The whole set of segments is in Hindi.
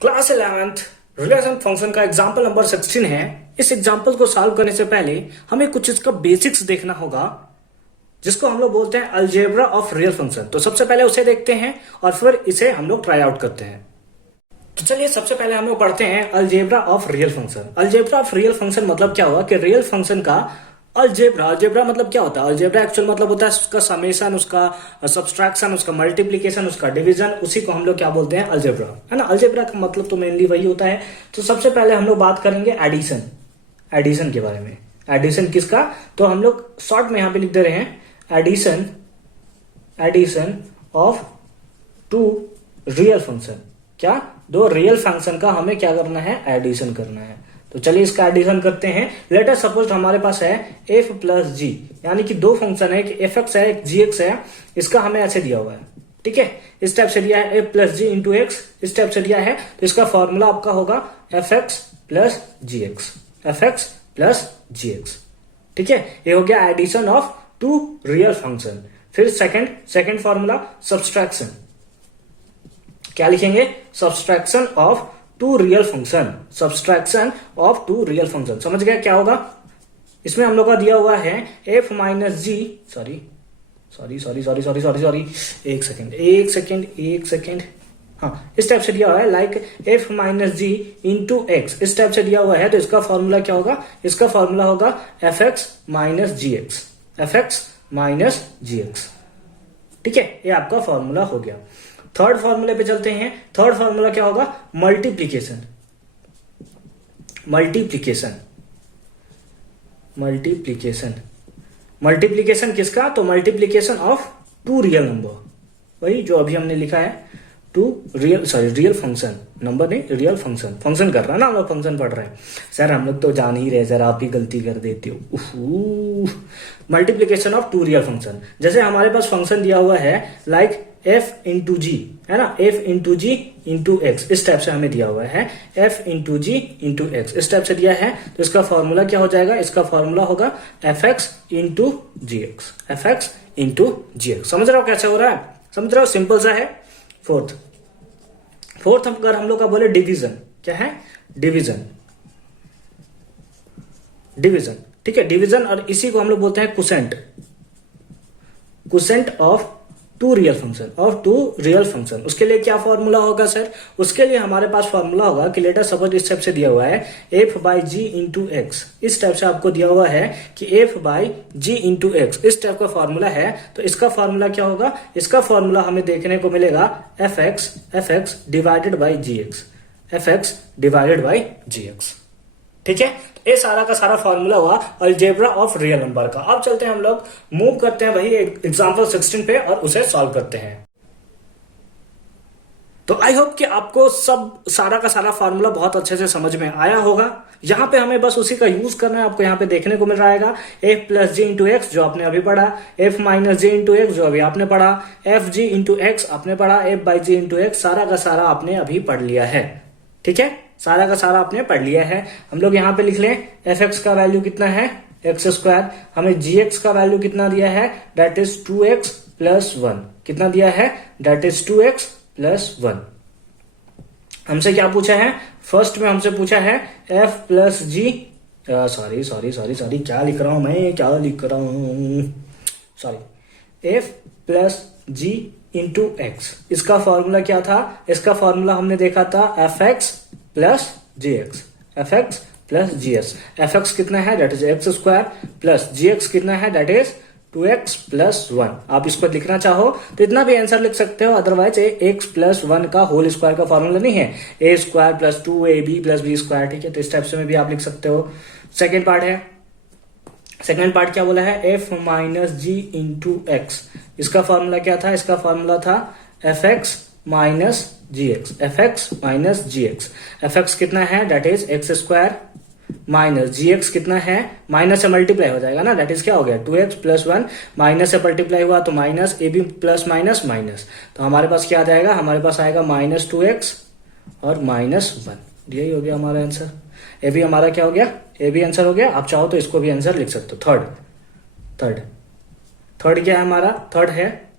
क्लास 11th रिलेशन फंक्शन का एग्जाम्पल नंबर 16 है। इस एग्जाम्पल को सॉल्व करने से पहले हमें कुछ इसका बेसिक्स देखना होगा, जिसको हम लोग बोलते हैं अलजेब्रा ऑफ रियल फंक्शन। तो सबसे पहले उसे देखते हैं और फिर इसे हम लोग ट्राई आउट करते हैं। तो चलिए सबसे पहले हम लोग पढ़ते हैं algebra of real function. Algebra of real function मतलब क्या हुआ कि रियल फंक्शन का अलजेब्रा मतलब क्या होता है? अलजेब्रा एक्चुअल मतलब होता है उसका समेशन, उसका सब्सट्रैक्शन, उसका मल्टीप्लीकेशन, उसका डिवीजन, उसी को हम लोग क्या बोलते हैं? अलजेब्रा, है ना। अलजेब्रा का मतलब तो मेनली वही होता है। तो सबसे पहले हम लोग बात करेंगे एडिशन के बारे में। एडिशन किसका? तो हम लोग शॉर्ट में यहां पे लिख दे रहे हैं addition of two real function. क्या? दो रियल फंक्शन का हमें क्या करना है? एडिशन करना है। तो चलिए इसका एडिशन करते हैं। लेट अस सपोज हमारे पास है f प्लस जी, यानी कि दो फंक्शन है, एक fx है एक gx है। इसका हमें ऐसे दिया हुआ है, ठीक है। इस टाइप से दिया है f प्लस जी इंटू एक्स, इस टाइप से दिया है। तो इसका फॉर्मूला आपका होगा fx प्लस gx, ठीक है। ये हो गया addition of two real function. फिर सेकंड फॉर्मूला सब्सट्रैक्शन। क्या लिखेंगे? Subtraction of two real function, समझ गया क्या होगा? इसमें हम लोग का दिया हुआ है f माइनस जी, सॉरी, एक सेकेंड, हाँ, इस टाइप से दिया हुआ है like f minus G into X, इस टाइप से दिया हुआ है। तो इसका फॉर्मूला क्या होगा? इसका फॉर्मूला होगा fx माइनस जी एक्स, ठीक है। ये आपका फॉर्मूला हो गया। थर्ड फॉर्मूले पे चलते हैं। थर्ड फॉर्मूला क्या होगा? मल्टीप्लीकेशन किसका? तो multiplication of two real number, वही जो अभी हमने लिखा है, रियल फंक्शन, नंबर नहीं, रियल फंक्शन कर रहा है ना, हम लोग फंक्शन पढ़ रहे हैं। सर हम लोग तो जान ही रहे सर, आप ही गलती कर देते हो। Multiplication of two real function. जैसे हमारे पास फंक्शन दिया हुआ है लाइक f इंटू जी, है ना, f into G into X, इस टाइप से हमें दिया हुआ है f into G into X, इस टाइप से दिया है। तो इसका फॉर्मूला क्या हो जाएगा? इसका फॉर्मूला होगा fx इंटू जी एक्स। समझ रहे हो कैसे हो रहा है? समझ रहे हो? सिंपल सा है। फोर्थ अगर हम लोग का बोले डिवीजन, क्या है? डिवीजन, ठीक है, डिवीजन। और इसी को हम लोग बोलते हैं कुसेंट ऑफ टू रियल फंक्शन। उसके लिए क्या फॉर्मूला होगा सर? उसके लिए हमारे पास फॉर्मूला होगा कि लेटर सपोज इस टाइप से दिया हुआ है f by G into X, इस टाइप से आपको दिया हुआ है कि f by G into X, इस टाइप का फॉर्मूला है। तो इसका फॉर्मूला क्या होगा? इसका फॉर्मूला हमें देखने को मिलेगा fx divided by G X, ठीक है। ये सारा का सारा फॉर्मूला हुआ अलजेब्रा ऑफ रियल नंबर का। अब चलते हैं हम लोग, मूव करते हैं वही एग्जांपल 16 पे और उसे सॉल्व करते हैं। तो आई होप कि आपको सब सारा का सारा फॉर्मूला बहुत अच्छे से समझ में आया होगा। यहाँ पे हमें बस उसी का यूज करना है। आपको यहाँ पे देखने को मिल रहा है f प्लस जी इंटू एक्स, जो आपने अभी पढ़ा, f minus G into x, जो अभी आपने पढ़ा, f जी इंटू एक्स आपने पढ़ा, f by G into X, सारा का सारा आपने अभी पढ़ लिया है, ठीक है। सारा का सारा आपने पढ़ लिया है। हम लोग यहाँ पे लिख लें fx का वैल्यू कितना है? X square. हमें gx का वैल्यू कितना दिया है? That is 2x plus 1। कितना दिया है? That is 2x plus 1। हमसे क्या पूछा है? फर्स्ट में हमसे पूछा है f प्लस जी, सॉरी, क्या लिख रहा हूं? सॉरी, f प्लस जी इंटू एक्स। इसका फॉर्मूला क्या था? इसका फॉर्मूला हमने देखा था fx प्लस जी एक्स, fx कितना है? That is X square, plus gx कितना है? That is 2x plus 1। आप इसको लिखना चाहो तो इतना भी आंसर लिख सकते हो, अदरवाइज x प्लस 1 का होल स्क्वायर का फॉर्मूला नहीं है, a square plus 2ab plus B square, ठीक है। तो इस टाइप से में भी आप लिख सकते हो। सेकेंड पार्ट क्या बोला है? f minus G into X. इसका फॉर्मूला क्या था? इसका फॉर्मूला था fx minus G X. fx कितना है? That is X square, minus G X कितना है? माइनस से मल्टीप्लाई हो जाएगा ना, दैट इज क्या हो गया? 2x प्लस 1, माइनस से मल्टीप्लाई हुआ तो minus, A B plus minus, तो हमारे पास क्या आ जाएगा? हमारे पास आएगा माइनस 2x और माइनस 1। यही हो गया हमारा आंसर। ए बी हमारा क्या हो गया? ए बी आंसर हो गया। आप चाहो तो इसको भी आंसर लिख सकते हो। थर्ड क्या है हमारा? थर्ड है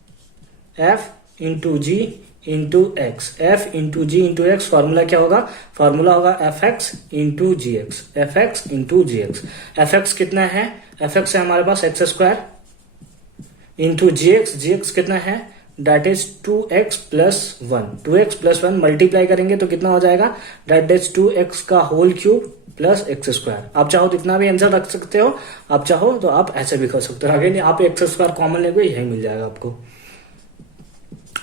f into G into X, F into G into X, formula क्या होगा, फॉर्मूला होगा F X into G X, F X into G X. F X कितना है, एफ एक्स है हमारे पास X square into G X कितना है, that is 2x plus 1, 2x plus 1 multiply करेंगे तो कितना हो जाएगा, डेट इज 2x का whole cube plus X square. आप चाहो तो इतना भी आंसर रख सकते हो, आप चाहो तो आप ऐसे भी कर सकते हो, अगर आप एक्स स्क्वायर कॉमन लेंगे यही मिल जाएगा आपको।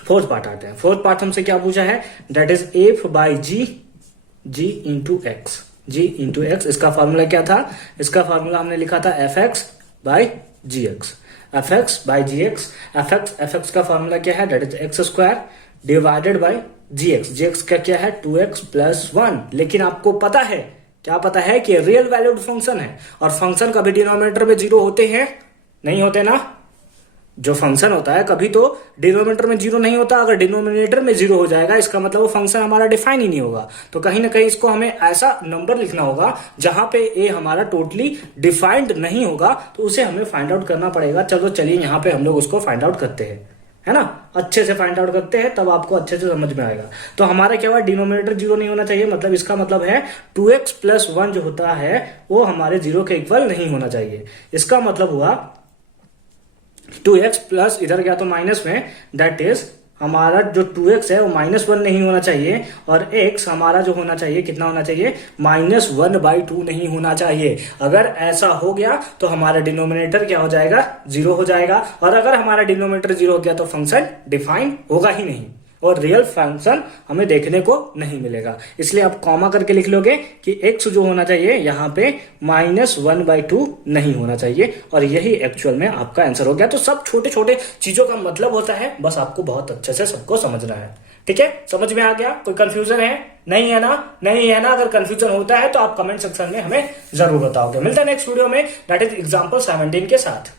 फोर्थ पार्ट आते हैं। फोर्थ पार्ट हमसे क्या पूछा है, that is F by G into X, G into X. इसका फॉर्मूला क्या था, इसका फॉर्मूला हमने लिखा था F X by G X, F X by G X. F X का फॉर्मूला क्या है, that is X square divided by G X का क्या है 2x प्लस 1। लेकिन आपको पता है, क्या पता है कि रियल वैल्यूड फंक्शन है और फंक्शन कभी डिनोमिनेटर में जीरो होते हैं, नहीं होते ना। जो फंक्शन होता है कभी तो डिनोमिनेटर में जीरो नहीं होता, अगर डिनोमिनेटर में जीरो हो जाएगा इसका मतलब वो फंक्शन हमारा डिफाइन ही नहीं होगा। तो कहीं ना कहीं इसको हमें ऐसा नंबर लिखना होगा जहां पे ए हमारा टोटली डिफाइंड नहीं होगा, तो उसे हमें फाइंड आउट करना पड़ेगा। चलो चलिए यहाँ पे हम लोग उसको फाइंड आउट करते हैं, है ना, अच्छे से फाइंड आउट करते हैं, तब आपको अच्छे से समझ में आएगा। तो हमारा क्या हुआ, डिनोमिनेटर जीरो नहीं होना चाहिए, मतलब इसका मतलब है 2x प्लस 1 जो होता है वो हमारे जीरो के इक्वल नहीं होना चाहिए। इसका मतलब हुआ 2x प्लस इधर गया तो माइनस में, दैट इज हमारा जो 2x है वो -1 नहीं होना चाहिए, और x हमारा जो होना चाहिए कितना होना चाहिए, -1/2 नहीं होना चाहिए। अगर ऐसा हो गया तो हमारा डिनोमिनेटर क्या हो जाएगा, जीरो हो जाएगा, और अगर हमारा डिनोमिनेटर जीरो हो गया तो फंक्शन डिफाइन होगा ही नहीं और रियल फंक्शन हमें देखने को नहीं मिलेगा। इसलिए आप कॉमा करके लिख लोगे कि x जो होना चाहिए यहाँ पे -1/2 नहीं होना चाहिए, और यही एक्चुअल में आपका आंसर हो गया। तो सब छोटे छोटे चीजों का मतलब होता है, बस आपको बहुत अच्छे से सबको समझना है। ठीक है, समझ में आ गया, कोई कंफ्यूजन है, नहीं है ना, नहीं है ना। अगर कंफ्यूजन होता है तो आप कमेंट सेक्शन में हमें जरूर बताओगे। मिलता है नेक्स्ट वीडियो में, दैट इज एग्जाम्पल 17 के साथ।